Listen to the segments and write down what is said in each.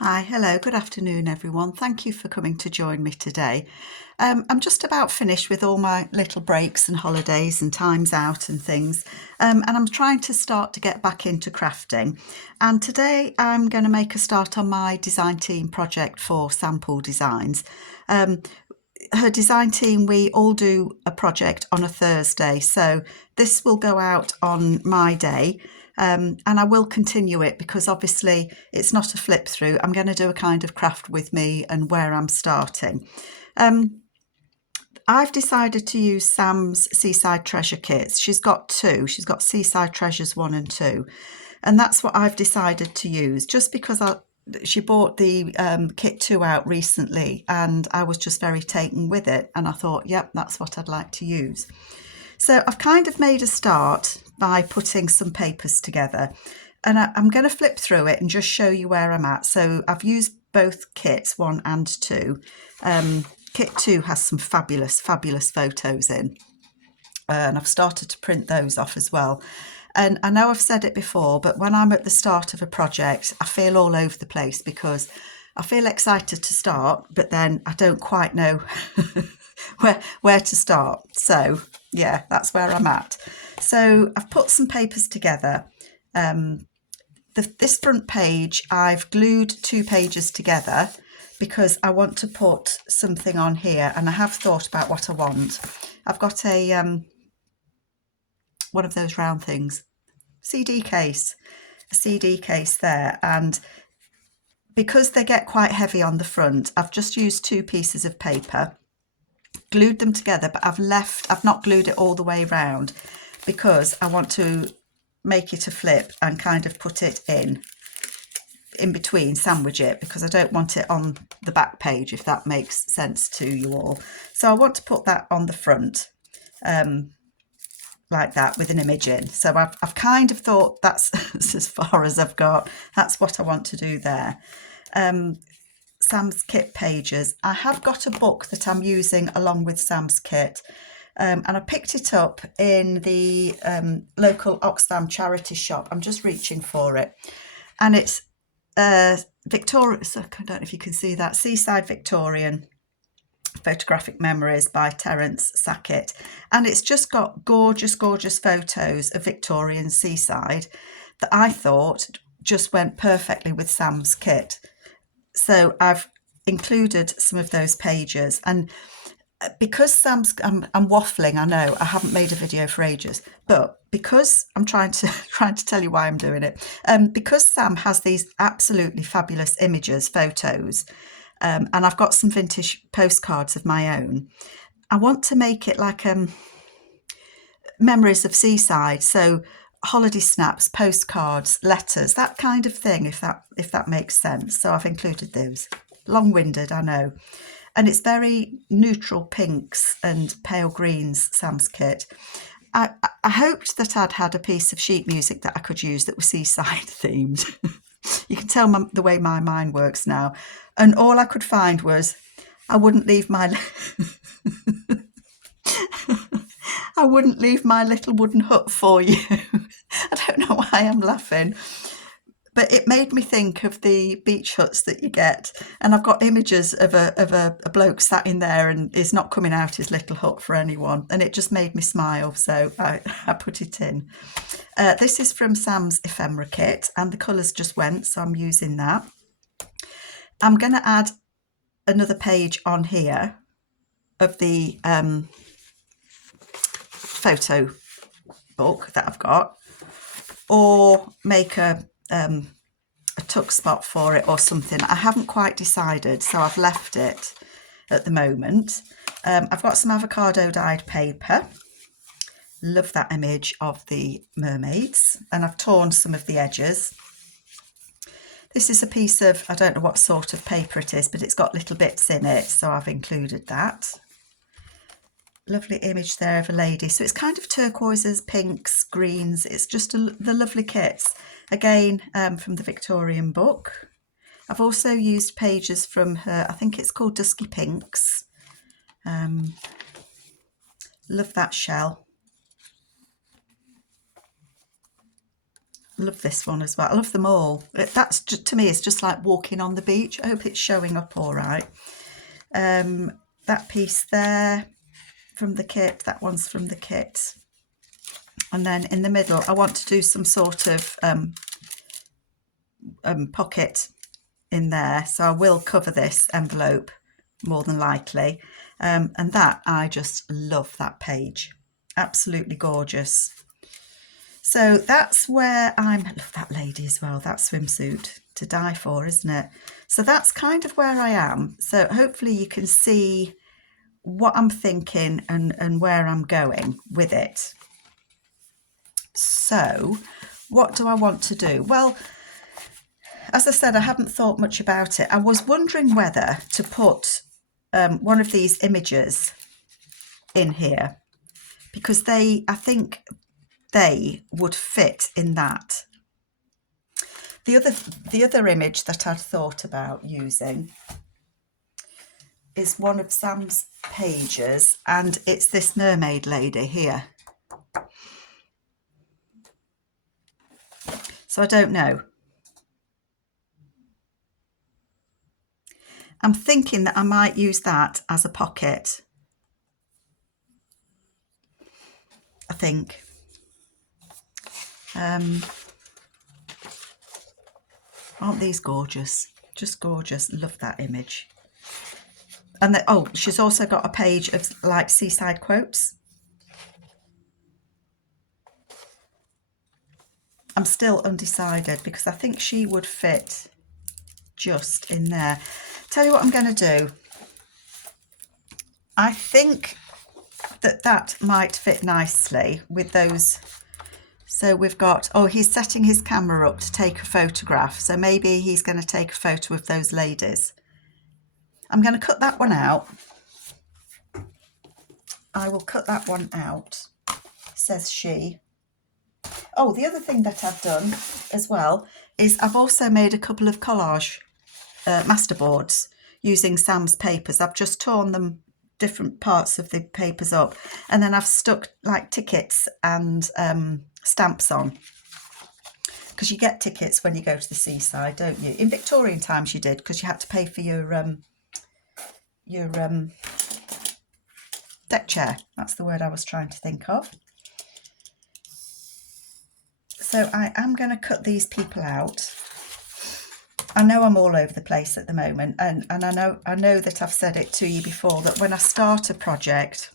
Hi, hello, good afternoon, everyone. Thank you for coming to join me today. I'm just about finished with all my little breaks and holidays and times out and things, and I'm trying to start to get back into crafting. And today I'm going to make a start on my design team project for Sample Designs. Her design team, we all do a project on a Thursday, so this will go out on my day. And I will continue it because obviously it's not a flip through. I'm going to do a kind of craft with me and where I'm starting. I've decided to use Sam's Seaside Treasure kits. She's got two. She's got Seaside Treasures 1 and 2. And that's what I've decided to use just because she bought the kit 2 out recently and I was just very taken with it. And I thought, yep, that's what I'd like to use. So I've kind of made a start by putting some papers together, and I'm going to flip through it and just show you where I'm at. So I've used both kits 1 and 2. Kit 2 has some fabulous photos in, and I've started to print those off as well. And I know I've said it before, but when I'm at the start of a project, I feel all over the place because I feel excited to start, but then I don't quite know where to start. So yeah, that's where I'm at. So I've put some papers together. This front page, I've glued 2 pages together because I want to put something on here, and I have thought about what I want. I've got a one of those round things, a CD case there, and because they get quite heavy on the front, I've just used 2 pieces of paper, glued them together, but I've not glued it all the way round because I want to make it a flip and kind of put it in between, sandwich it, because I don't want it on the back page, if that makes sense to you all. So I want to put that on the front like that with an image in. So I've kind of thought that's as far as I've got. That's what I want to do there. Sam's kit pages. I have got a book that I'm using along with Sam's kit, and I picked it up in the local Oxfam charity shop. I'm just reaching for it, and it's Victoria. So I don't know if you can see that, Seaside Victorian Photographic Memories by Terence Sackett, and it's just got gorgeous photos of Victorian seaside that I thought just went perfectly with Sam's kit. So I've included some of those pages, and because I'm waffling, I know I haven't made a video for ages, but because I'm trying to tell you why I'm doing it, because Sam has these absolutely fabulous images, photos, and I've got some vintage postcards of my own. I want to make it like memories of seaside, so holiday snaps, postcards, letters, that kind of thing, if that makes sense. So I've included those. Long-winded, I know. And it's very neutral pinks and pale greens, Sam's kit. I hoped that I'd had a piece of sheet music that I could use that was seaside themed. You can tell the way my mind works now. And all I could find was, I wouldn't leave my I wouldn't leave my little wooden hut for you. I don't know why I'm laughing, but it made me think of the beach huts that you get, and I've got images of a bloke sat in there and is not coming out his little hut for anyone, and it just made me smile, so I put it in. This is from Sam's Ephemera kit, and the colours just went, so I'm using that. I'm going to add another page on here of the photo book that I've got, or make a tuck spot for it or something. I haven't quite decided, so I've left it at the moment. I've got some avocado dyed paper. Love that image of the mermaids, and I've torn some of the edges. This is a piece of, I don't know what sort of paper it is, but it's got little bits in it, so I've included that. Lovely image there of a lady. So it's kind of turquoises, pinks, greens. It's just the lovely kits. Again, from the Victorian book. I've also used pages from her, I think it's called Dusky Pinks. Love that shell. Love this one as well. I love them all. That's just, to me, it's just like walking on the beach. I hope it's showing up all right. That piece there from the kit, that one's from the kit. And then in the middle, I want to do some sort of pocket in there. So I will cover this envelope more than likely. And that, I just love that page. Absolutely gorgeous. So that's where I love that lady as well. That swimsuit, to die for, isn't it? So that's kind of where I am. So hopefully you can see what I'm thinking and where I'm going with it. So what do I want to do? Well, as I said, I haven't thought much about it. I was wondering whether to put one of these images in here, because I think they would fit in that. The other image that I'd thought about using is one of Sam's pages, and it's this mermaid lady here. So I don't know. I'm thinking that I might use that as a pocket. I think. Aren't these gorgeous? Just gorgeous. Love that image. And then, oh, she's also got a page of like seaside quotes. I'm still undecided because I think she would fit just in there. Tell you what I'm going to do. I think that might fit nicely with those. So we've got, oh, he's setting his camera up to take a photograph. So maybe he's going to take a photo of those ladies. I'm going to cut that one out. I will cut that one out, says she. Oh, the other thing that I've done as well is I've also made a couple of collage masterboards using Sam's papers. I've just torn them, different parts of the papers up, and then I've stuck like tickets and stamps on, because you get tickets when you go to the seaside, don't you? In Victorian times you did, because you had to pay for your deck chair. That's the word I was trying to think of. So I am going to cut these people out. I know I'm all over the place at the moment, and I know that I've said it to you before, that when I start a project,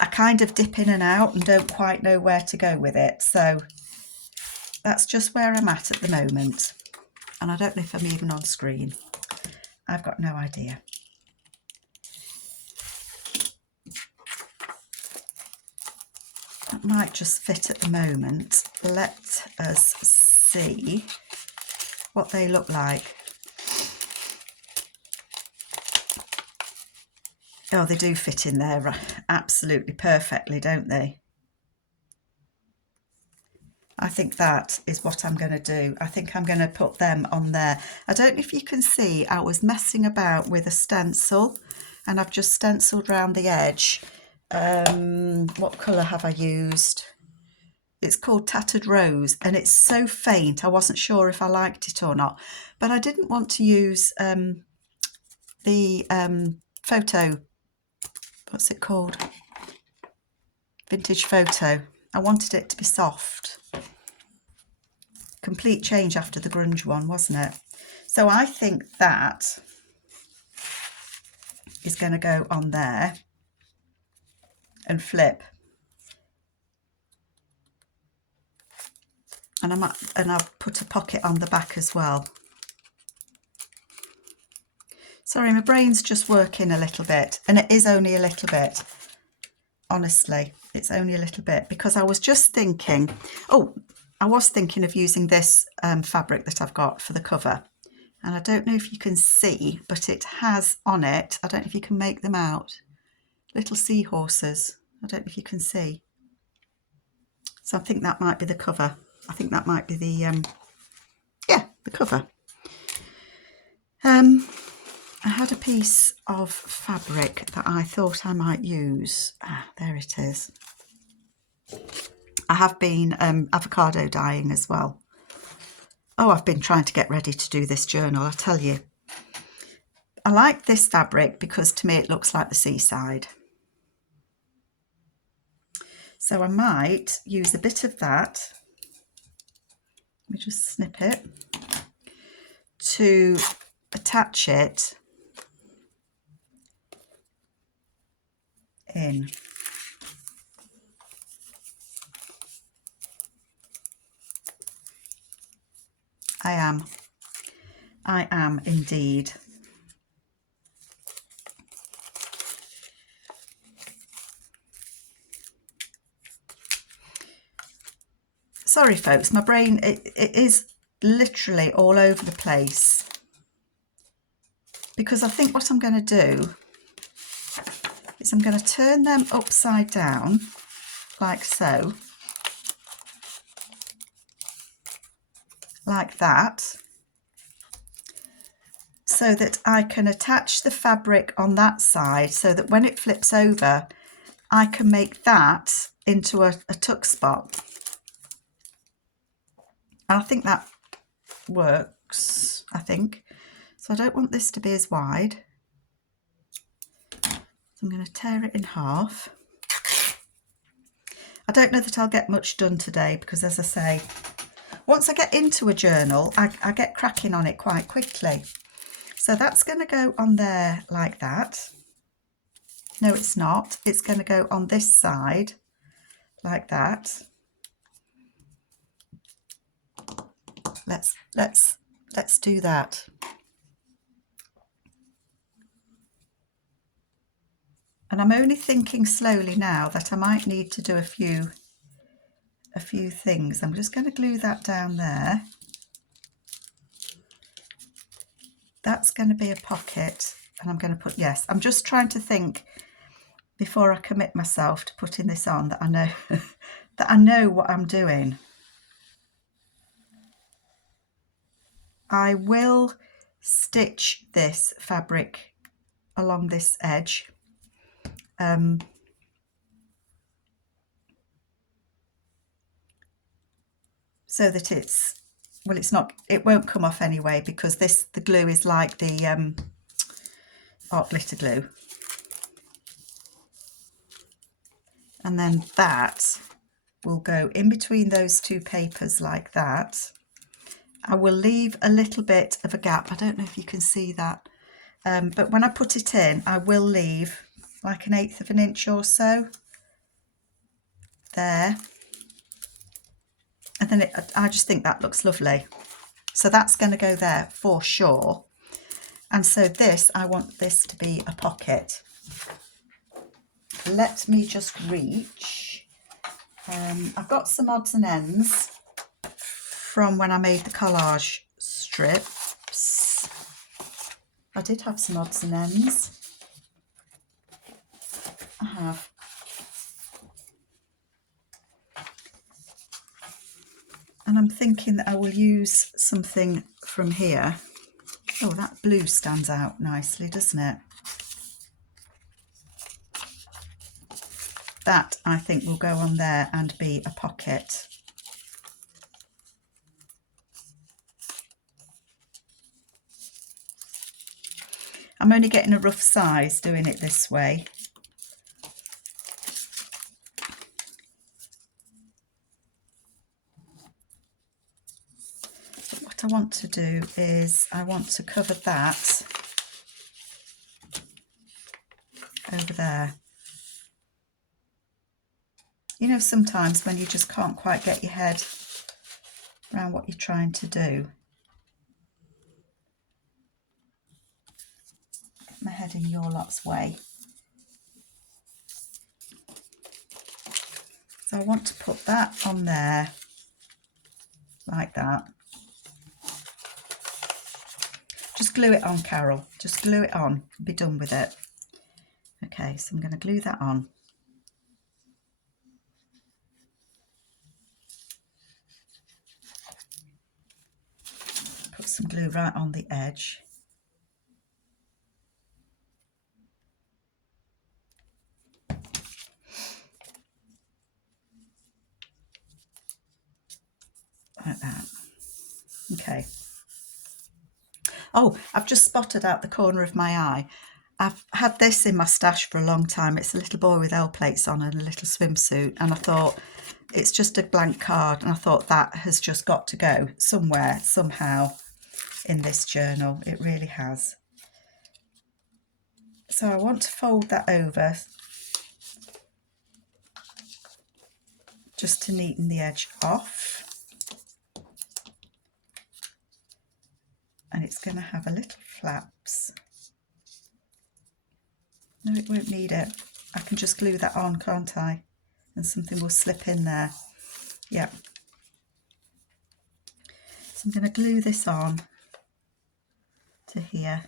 I kind of dip in and out and don't quite know where to go with it. So that's just where I'm at the moment. And I don't know if I'm even on screen. I've got no idea. That might just fit at the moment. Let us see what they look like. Oh, they do fit in there absolutely perfectly, don't they? I think that is what I'm going to do. I think I'm going to put them on there. I don't know if you can see, I was messing about with a stencil, and I've just stenciled around the edge. What colour have I used? It's called Tattered Rose, and it's so faint I wasn't sure if I liked it or not, but I didn't want to use the photo, what's it called, vintage photo. I wanted it to be soft. Complete change after the grunge one, wasn't it? So I think that is going to go on there and flip. And I'll put a pocket on the back as well. Sorry, my brain's just working a little bit, and it is only a little bit. Honestly, it's only a little bit, because I was just thinking, oh, I was thinking of using this fabric that I've got for the cover. And I don't know if you can see, but it has on it, I don't know if you can make them out, little seahorses. I don't know if you can see. So I think that might be the cover. I think that might be the, yeah, the cover. I had a piece of fabric that I thought I might use. Ah, there it is. I have been avocado dyeing as well. Oh, I've been trying to get ready to do this journal, I tell you. I like this fabric because to me it looks like the seaside. So I might use a bit of that. Let me just snip it to attach it in. I am indeed. Sorry folks, my brain, it is literally all over the place, because I think what I'm going to do is I'm going to turn them upside down like so, like that, so that I can attach the fabric on that side, so that when it flips over I can make that into a tuck spot. And I think that works, I think. So I don't want this to be as wide. So I'm going to tear it in half. I don't know that I'll get much done today because, as I say, once I get into a journal, I get cracking on it quite quickly. So that's going to go on there like that. No, it's not. It's going to go on this side like that. Let's do that. And I'm only thinking slowly now that I might need to do a few things. I'm just going to glue that down there. That's going to be a pocket, and I'm going to put, yes, I'm just trying to think before I commit myself to putting this on that I know that I know what I'm doing. I will stitch this fabric along this edge. So that it's, well, it's not, it won't come off anyway, because the glue is like the art glitter glue. And then that will go in between those two papers like that. I will leave a little bit of a gap. I don't know if you can see that, but when I put it in, I will leave like 1/8 of an inch or so there. And then I just think that looks lovely. So that's going to go there for sure. And so this, I want this to be a pocket. Let me just reach. I've got some odds and ends from when I made the collage strips. I did have some odds and ends. I have. And I'm thinking that I will use something from here. Oh, that blue stands out nicely, doesn't it? That, I think, will go on there and be a pocket. I'm only getting a rough size doing it this way. But what I want to do is I want to cover that over there. You know, sometimes when you just can't quite get your head around what you're trying to do. Get my head in your lot's way. So I want to put that on there like that. Just glue it on, Carol. Just glue it on. Be done with it. Okay, so I'm going to glue that on. Put some glue right on the edge. Oh, I've just spotted out the corner of my eye. I've had this in my stash for a long time. It's a little boy with L plates on and a little swimsuit. And I thought, it's just a blank card. And I thought that has just got to go somewhere, somehow in this journal. It really has. So I want to fold that over just to neaten the edge off. And it's going to have a little flaps. No, it won't need it. I can just glue that on, can't I? And something will slip in there. Yep. So I'm going to glue this on to here.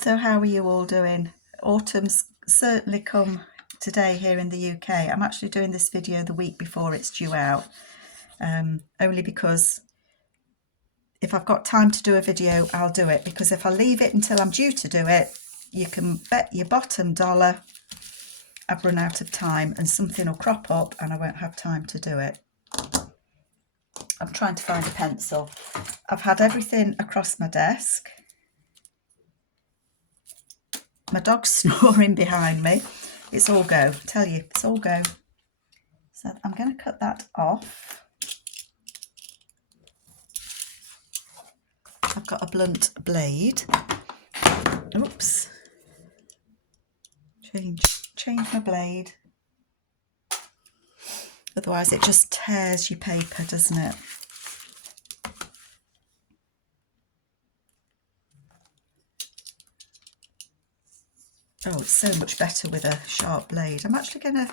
So how are you all doing? Autumn's certainly come today here in the UK. I'm actually doing this video the week before it's due out, only because if I've got time to do a video, I'll do it, because if I leave it until I'm due to do it, you can bet your bottom dollar I've run out of time and something will crop up and I won't have time to do it. I'm trying to find a pencil. I've had everything across my desk. My dog's snoring behind me. It's all go. I tell you, it's all go. So I'm going to cut that off. I've got a blunt blade. Oops. Change my blade. Otherwise it just tears your paper, doesn't it? Oh, it's so much better with a sharp blade. I'm actually going to,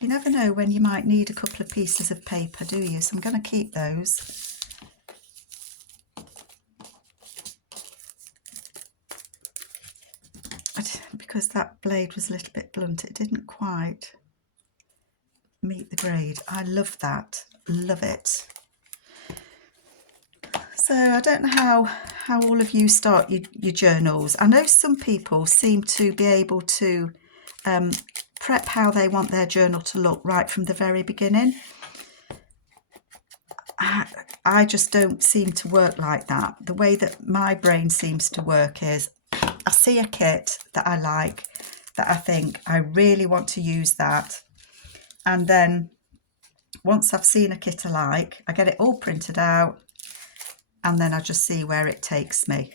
you never know when you might need a couple of pieces of paper, do you? So I'm going to keep those. Because that blade was a little bit blunt, it didn't quite meet the grade. I love that, love it. So I don't know how all of you start your journals. I know some people seem to be able to prep how they want their journal to look right from the very beginning. I just don't seem to work like that. The way that my brain seems to work is I see a kit that I like, that I think I really want to use that. And then once I've seen a kit I like, I get it all printed out and then I just see where it takes me.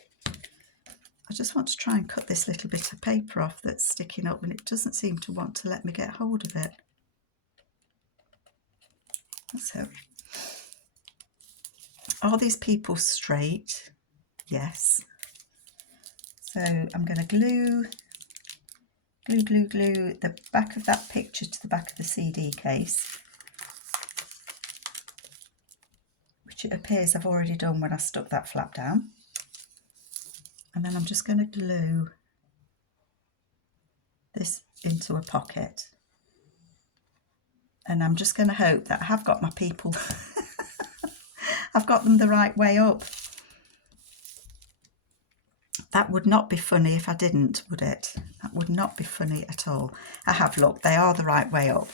I just want to try and cut this little bit of paper off that's sticking up and it doesn't seem to want to let me get hold of it. So, are these people straight? Yes. So I'm going to glue the back of that picture to the back of the CD case, which it appears I've already done when I stuck that flap down. And then I'm just going to glue this into a pocket. And I'm just going to hope that I have got my people, I've got them the right way up. That would not be funny if I didn't, would it? That would not be funny at all. I have looked, they are the right way up.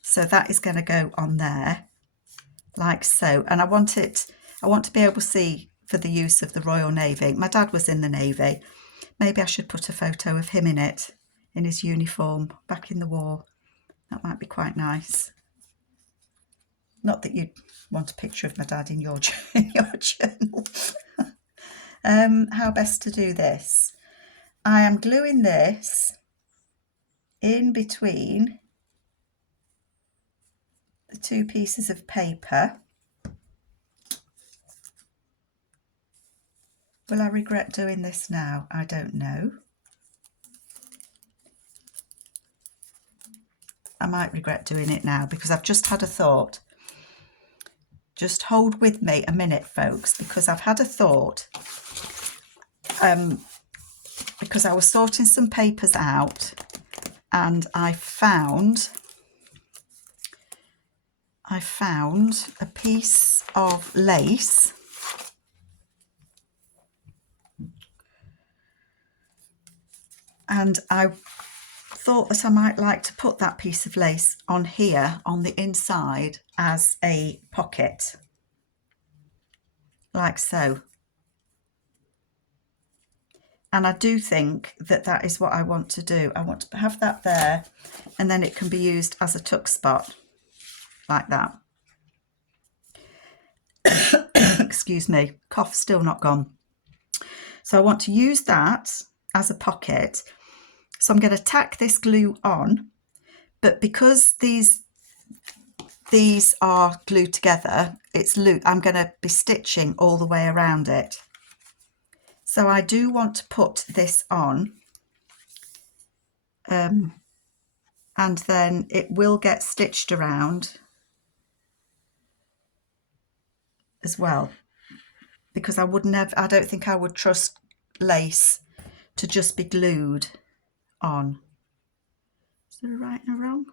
So that is going to go on there, like so. And I want to be able to see for the use of the Royal Navy. My dad was in the Navy. Maybe I should put a photo of him in it, in his uniform, back in the war. That might be quite nice. Not that you'd want a picture of my dad in your journal. How best to do this? I am gluing this in between the two pieces of paper. Will I regret doing this now? I don't know. I might regret doing it now because I've just had a thought. Just hold with me a minute, folks, because I've had a thought. Because I was sorting some papers out and I found a piece of lace and I thought that I might like to put that piece of lace on here on the inside as a pocket, like so. And I do think that that is what I want to do. I want to have that there, and then it can be used as a tuck spot, like that. Excuse me, cough's still not gone. So I want to use that as a pocket. So I'm going to tack this glue on, but because these are glued together, it's loose. I'm going to be stitching all the way around it. So I do want to put this on, and then it will get stitched around as well, because I don't think I would trust lace to just be glued on. Is there a right and a wrong?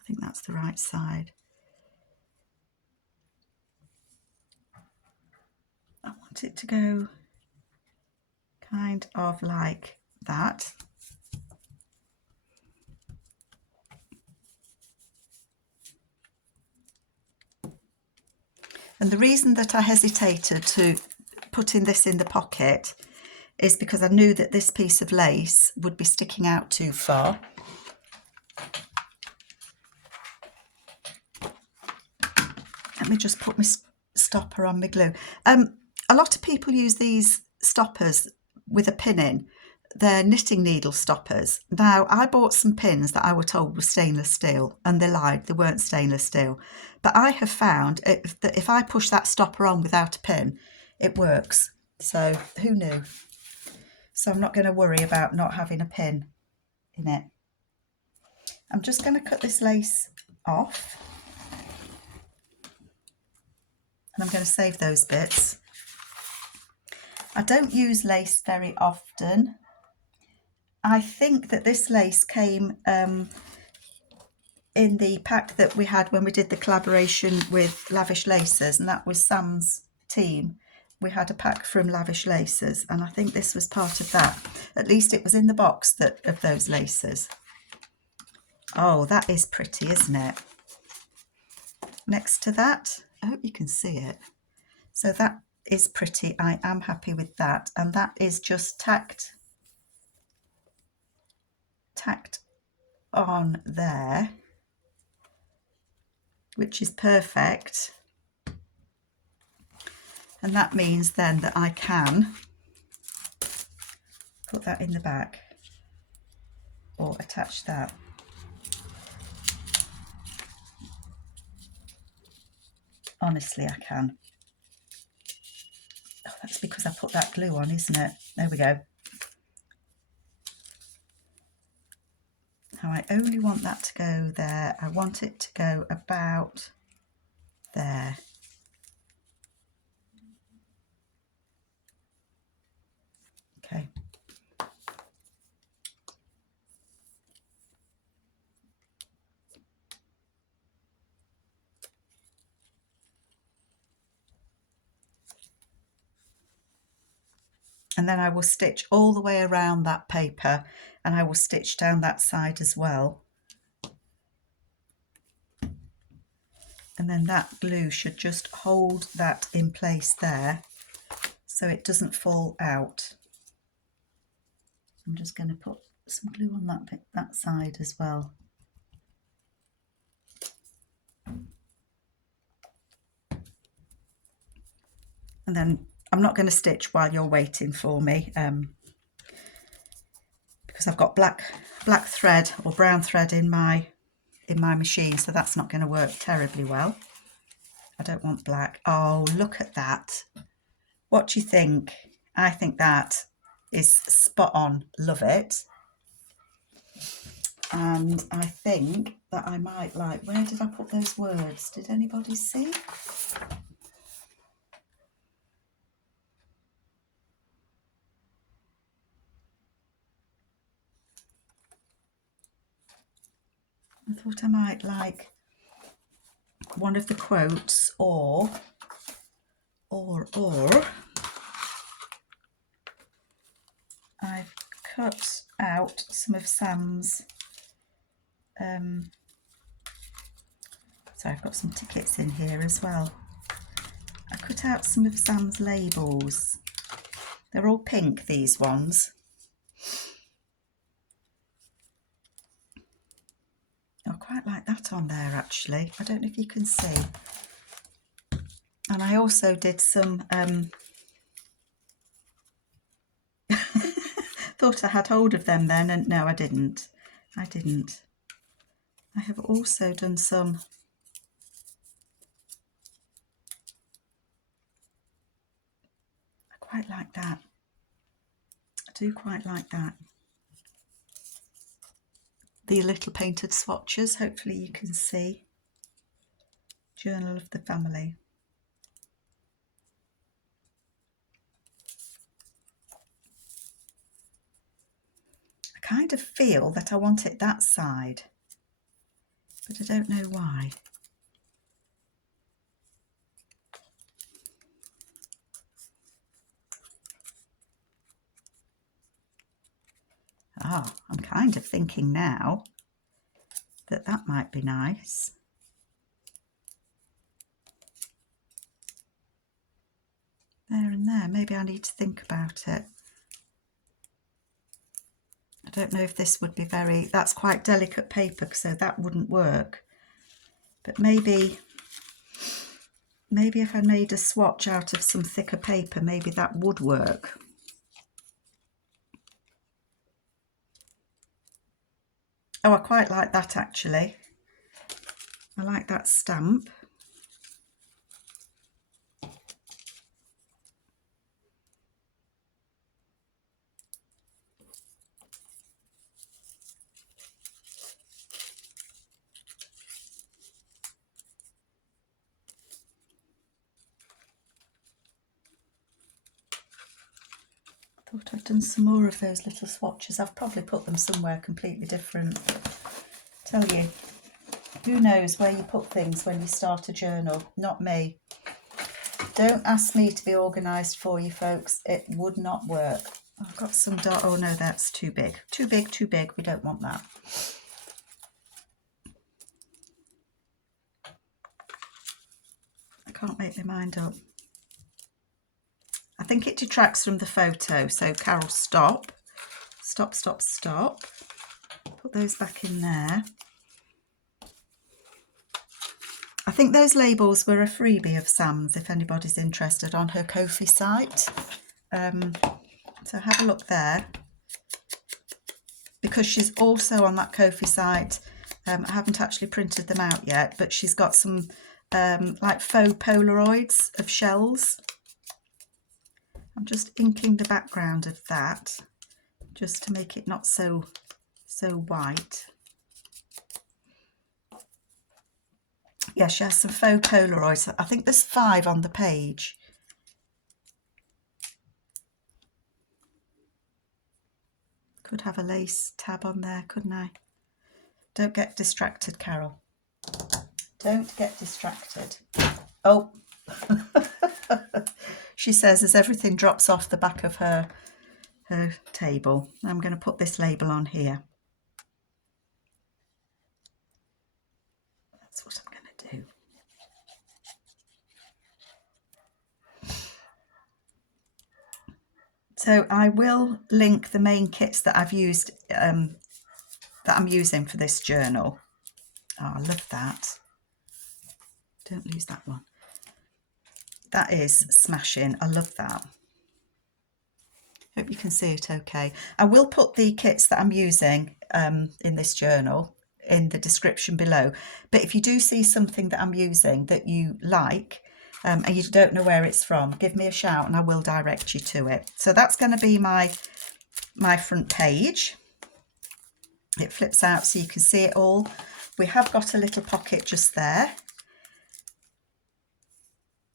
I think that's the right side. I want it to go kind of like that. And the reason that I hesitated to putting this in the pocket is because I knew that this piece of lace would be sticking out too far. Let me just put my stopper on my glue. A lot of people use these stoppers with a pin in. They're knitting needle stoppers. Now, I bought some pins that I were told were stainless steel, and they lied, they weren't stainless steel. But I have found that if I push that stopper on without a pin, it works. So who knew? So I'm not going to worry about not having a pin in it. I'm just going to cut this lace off. And I'm going to save those bits. I don't use lace very often. I think that this lace came in the pack that we had when we did the collaboration with Lavish Laces, and that was Sam's team. We had a pack from Lavish Laces, and I think this was part of that. At least it was in the box of those laces. Oh, that is pretty, isn't it? Next to that, I hope you can see it. So that is pretty. I am happy with that, and that is just tacked on there, which is perfect. And that means then that I can put that in the back or attach that. Honestly, I can. Oh, that's because I put that glue on, isn't it? There we go. Now I only want that to go there. I want it to go about there. Okay. And then I will stitch all the way around that paper, and I will stitch down that side as well. And then that glue should just hold that in place there so it doesn't fall out. I'm just going to put some glue on that side as well. And then I'm not going to stitch while you're waiting for me, because I've got black thread or brown thread in my machine, so that's not going to work terribly well. I don't want black. Oh, look at that. What do you think? I think that is spot on. Love it. And I think that I might like, where did I put those words? Did anybody see? I thought I might like one of the quotes, or I've cut out some of Sam's, so I've got some tickets in here as well. I cut out some of Sam's labels. They're all pink, these ones. I quite like that on there actually. I don't know if you can see. And I also did some, thought I had hold of them then, and no, I didn't. I didn't. I have also done some quite like that. I do quite like that. The little painted swatches, hopefully you can see. Journal of the Family. I kind of feel that I want it that side, but I don't know why. Ah, I'm kind of thinking now that that might be nice. There and there, maybe I need to think about it. I don't know if this would be very, that's quite delicate paper, so that wouldn't work. But maybe if I made a swatch out of some thicker paper, maybe that would work. Oh, I quite like that actually. I like that stamp. I thought I'd done some more of those little swatches. I've probably put them somewhere completely different. Tell you, who knows where you put things when you start a journal? Not me. Don't ask me to be organised for you, folks. It would not work. I've got some dark. Oh no, that's too big. Too big, too big. We don't want that. I can't make my mind up. I think it detracts from the photo. So Carol, stop. Stop, stop, stop. Put those back in there. I think those labels were a freebie of Sam's, if anybody's interested, on her Ko-fi site. So have a look there. Because she's also on that Ko-fi site, I haven't actually printed them out yet, but she's got some like faux Polaroids of shells. I'm just inking the background of that, just to make it not so white. Yeah, she has some faux Polaroids. I think there's 5 on the page. Could have a lace tab on there, couldn't I? Don't get distracted, Carol. Don't get distracted. Oh, she says as everything drops off the back of her table. I'm going to put this label on here. That's what I'm going to do. So I will link the main kits that I've used, that I'm using for this journal. Oh, I love that. Don't lose that one. That is smashing. I love that. Hope you can see it okay. I will put the kits that I'm using in this journal in the description below. But if you do see something that I'm using that you like and you don't know where it's from, give me a shout and I will direct you to it. So that's going to be my front page. It flips out so you can see it all. We have got a little pocket just there.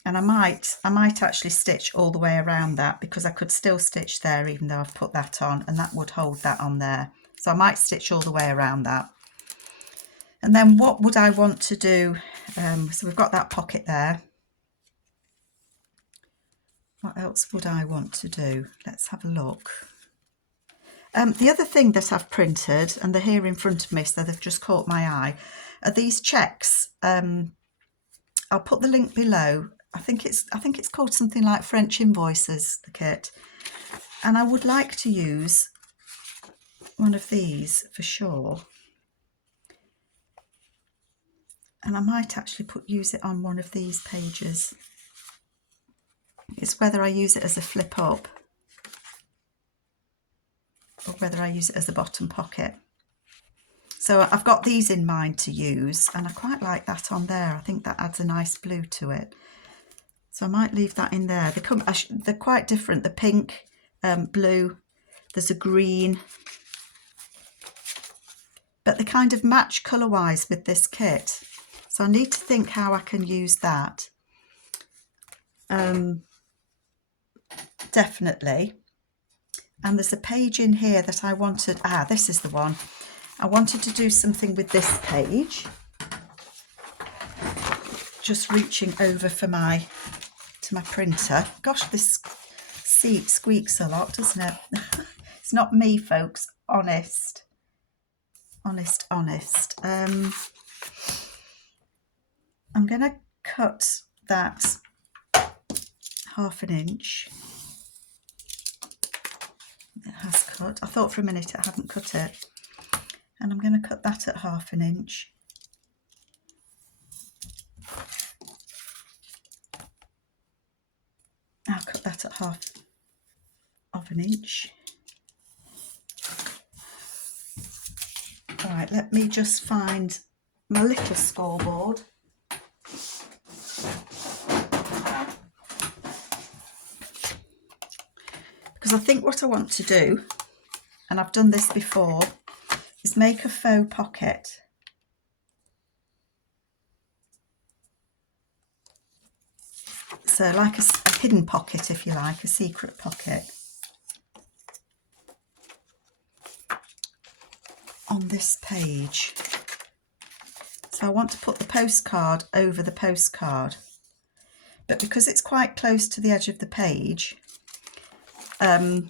And I might actually stitch all the way around that, because I could still stitch there even though I've put that on, and that would hold that on there. So I might stitch all the way around that. And then what would I want to do? So we've got that pocket there. What else would I want to do? Let's have a look. The other thing that I've printed, and they're here in front of me, so they've just caught my eye, are these checks. I'll put the link below. I think it's called something like French Invoices, the kit. And I would like to use one of these for sure. And I might actually use it on one of these pages. It's whether I use it as a flip up or whether I use it as a bottom pocket. So I've got these in mind to use, and I quite like that on there. I think that adds a nice blue to it. So I might leave that in there. They're quite different. The pink, blue, there's a green. But they kind of match colour-wise with this kit. So I need to think how I can use that. Definitely. And there's a page in here that I wanted, this is the one. I wanted to do something with this page. Just reaching over to my printer. Gosh, this seat squeaks a lot, doesn't it? It's not me, folks, honest. Honest. I'm going to cut that 1/2 inch. It has cut. I thought for a minute it hadn't cut it. And I'm going to cut that at 1/2 inch. I'll cut that at 1/2 inch. Right, let me just find my little scoreboard. Because I think what I want to do, and I've done this before, is make a faux pocket. So like a hidden pocket, if you like, a secret pocket. On this page. So I want to put the postcard over the postcard. But because it's quite close to the edge of the page, I'm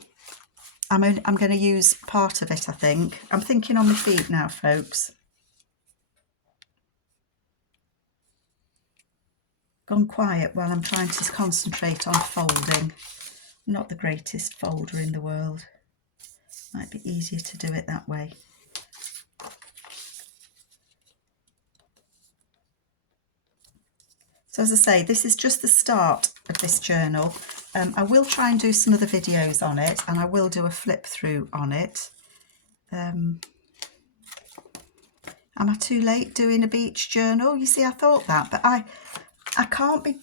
going to use part of it, I think. I'm thinking on my feet now, folks. Gone quiet while I'm trying to concentrate on folding. Not the greatest folder in the world. Might be easier to do it that way. So as I say, this is just the start of this journal. I will try and do some other videos on it, and I will do a flip through on it. Am I too late doing a beach journal? You see, I thought that, but I can't be...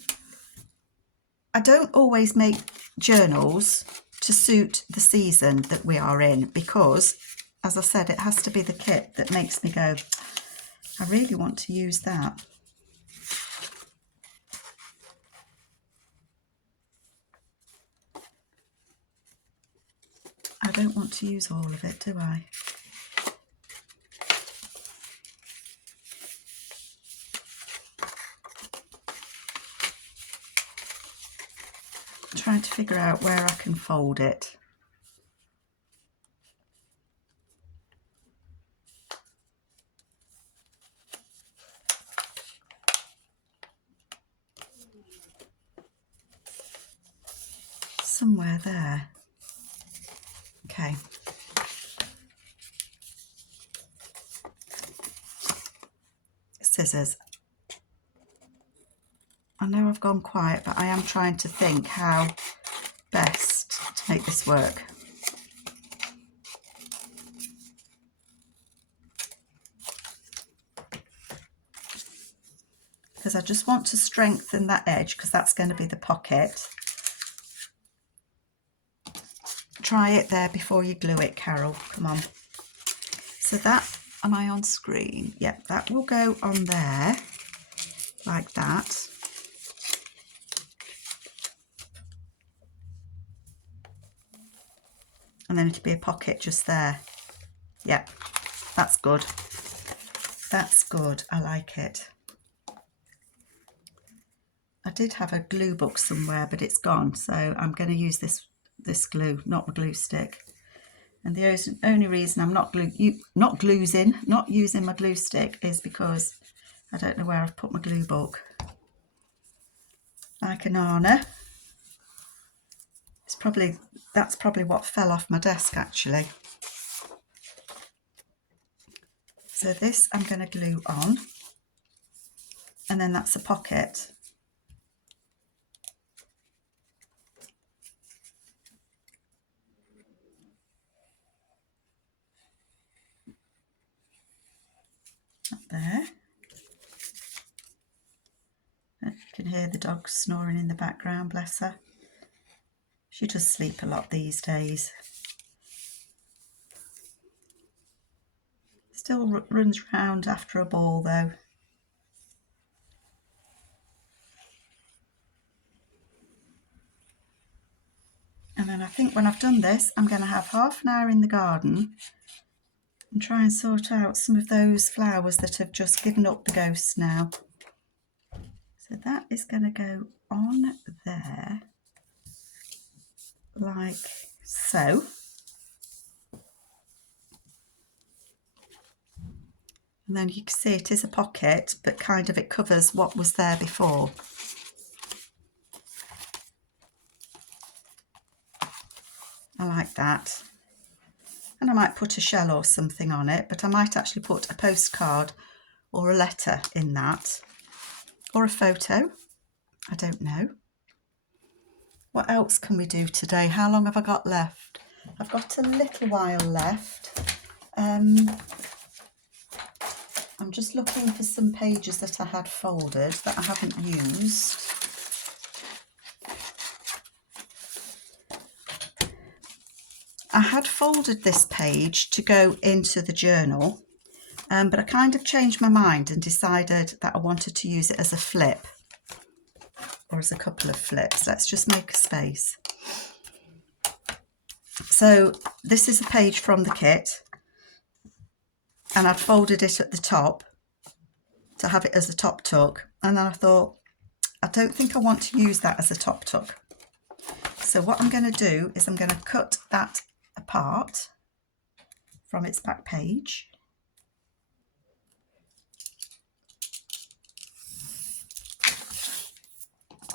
I don't always make journals to suit the season that we are in, because, as I said, it has to be the kit that makes me go, I really want to use that. I don't want to use all of it, do I? I'm trying to figure out where I can fold it. Somewhere there. Okay. Scissors. I know I've gone quiet, but I am trying to think how best to make this work. Because I just want to strengthen that edge, because that's going to be the pocket. Try it there before you glue it, Carol. Come on. So that, am I on screen? Yep, that will go on there, like that. And then it'll be a pocket just there. Yep, that's good. That's good. I like it. I did have a glue book somewhere, but it's gone. So I'm going to use this glue, not my glue stick. And the only reason I'm not using my glue stick is because I don't know where I've put my glue book. Like an Anna. That's probably what fell off my desk actually. So this I'm going to glue on, and then that's a pocket. Up there. You can hear the dog snoring in the background, bless her. She does sleep a lot these days. Still runs round after a ball though. And then I think when I've done this, I'm going to have half an hour in the garden and try and sort out some of those flowers that have just given up the ghost now. So that is going to go on there, like so. And then you can see it is a pocket, but kind of it covers what was there before. I like that. And I might put a shell or something on it, but I might actually put a postcard or a letter in that, or a photo. I don't know. What else can we do today? How long have I got left? I've got a little while left. I'm just looking for some pages that I had folded that I haven't used. I had folded this page to go into the journal, but I kind of changed my mind and decided that I wanted to use it as a flip, or as a couple of flips. Let's just make a space. So this is a page from the kit, and I'd folded it at the top to have it as a top tuck, and then I thought, I don't think I want to use that as a top tuck. So what I'm going to do is I'm going to cut that apart from its back page.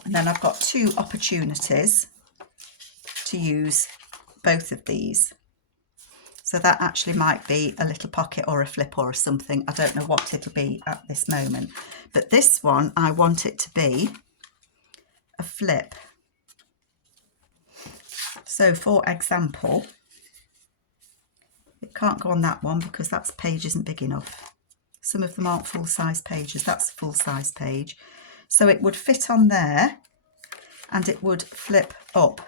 And then I've got two opportunities to use both of these. So that actually might be a little pocket or a flip or something. I don't know what it'll be at this moment. But this one, I want it to be a flip. So for example, it can't go on that one because that page isn't big enough. Some of them aren't full-size pages. That's a full-size page. So it would fit on there and it would flip up.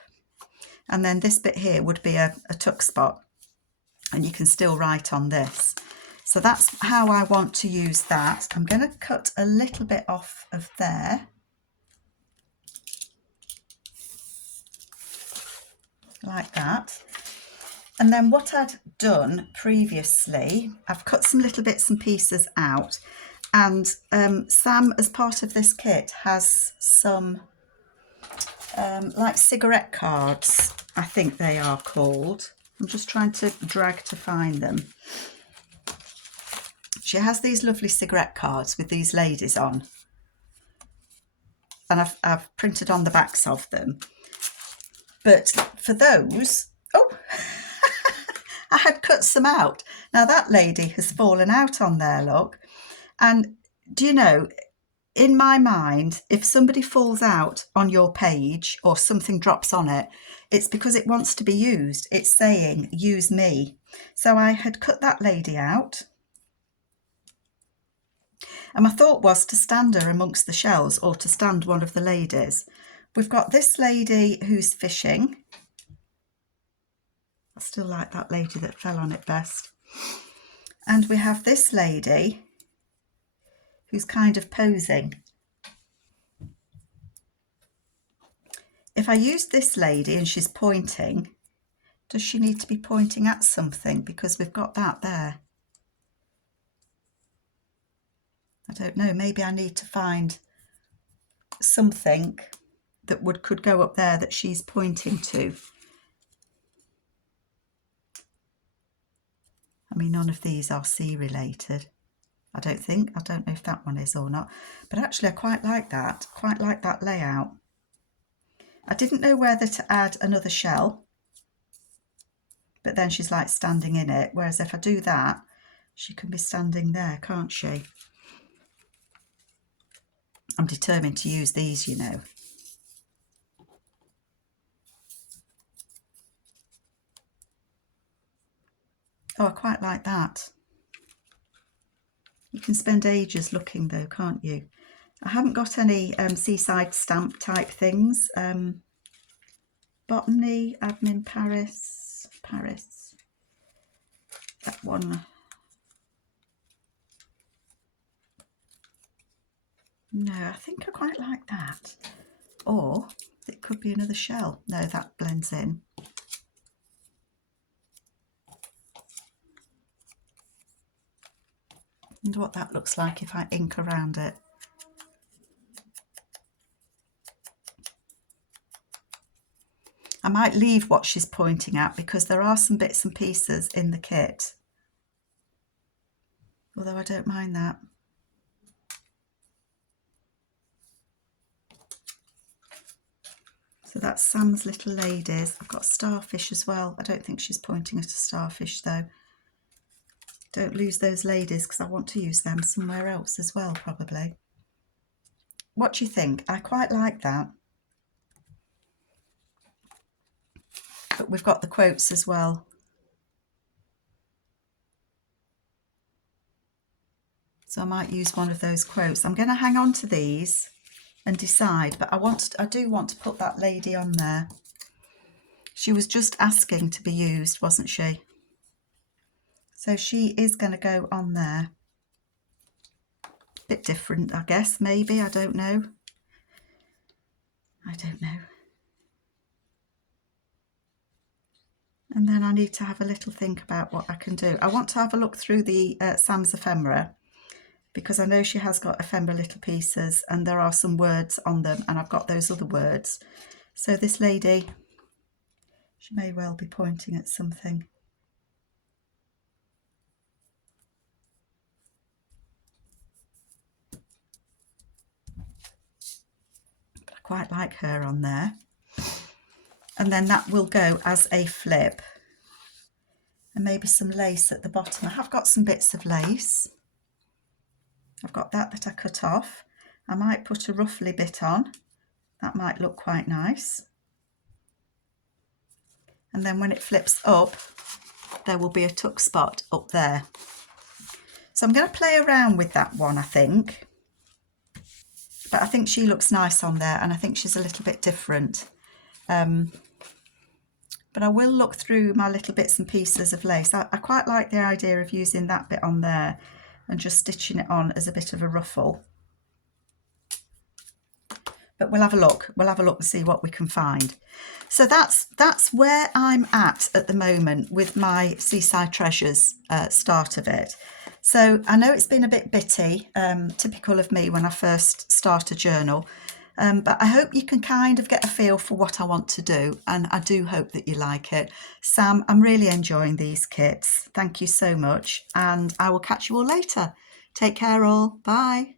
And then this bit here would be a tuck spot. And you can still write on this. So that's how I want to use that. I'm going to cut a little bit off of there. Like that. And then what I'd done previously, I've cut some little bits and pieces out. And Sam, as part of this kit, has some like cigarette cards, I think they are called. I'm just trying to drag to find them. She has these lovely cigarette cards with these ladies on. And I've printed on the backs of them. But for those, oh, I had cut some out. Now that lady has fallen out on there, look. And do you know, in my mind, if somebody falls out on your page or something drops on it, it's because it wants to be used. It's saying, use me. So I had cut that lady out. And my thought was to stand her amongst the shells or to stand one of the ladies. We've got this lady who's fishing. I still like that lady that fell on it best. And we have this lady who's kind of posing. If I use this lady and she's pointing, does she need to be pointing at something? Because we've got that there. I don't know, maybe I need to find something that could go up there that she's pointing to. I mean, none of these are sea related. I don't think. I don't know if that one is or not. But actually, I quite like that. Quite like that layout. I didn't know whether to add another shell, but then she's like standing in it. Whereas if I do that, she can be standing there, can't she? I'm determined to use these, you know. Oh, I quite like that. You can spend ages looking though, can't you? I haven't got any seaside stamp type things. Botany, Admin Paris, that one. No, I think I quite like that. Or it could be another shell. No, that blends in. I wonder what that looks like if I ink around it. I might leave what she's pointing at because there are some bits and pieces in the kit. Although I don't mind that. So that's Sam's Little Ladies. I've got starfish as well. I don't think she's pointing at a starfish though. Don't lose those ladies because I want to use them somewhere else as well probably. What do you think? I quite like that. But we've got the quotes as well. So I might use one of those quotes. I'm going to hang on to these and decide, but I do want to put that lady on there. She was just asking to be used, wasn't she? So she is going to go on there. Bit different, I guess, maybe, I don't know. I don't know. And then I need to have a little think about what I can do. I want to have a look through the Sam's Ephemera, because I know she has got ephemera little pieces and there are some words on them, and I've got those other words. So this lady, she may well be pointing at something. But I quite like her on there. And then that will go as a flip. And maybe some lace at the bottom. I have got some bits of lace. I've got that I cut off. I might put a ruffly bit on. That might look quite nice. And then when it flips up, there will be a tuck spot up there. So I'm going to play around with that one, I think. But I think she looks nice on there, and I think she's a little bit different. But I will look through my little bits and pieces of lace. I quite like the idea of using that bit on there and just stitching it on as a bit of a ruffle. But we'll have a look. We'll have a look and see what we can find. So that's where I'm at the moment with my Seaside Treasures start of it. So I know it's been a bit bitty, typical of me when I first start a journal. But I hope you can kind of get a feel for what I want to do, and I do hope that you like it. Sam, I'm really enjoying these kits. Thank you so much, and I will catch you all later. Take care all. Bye.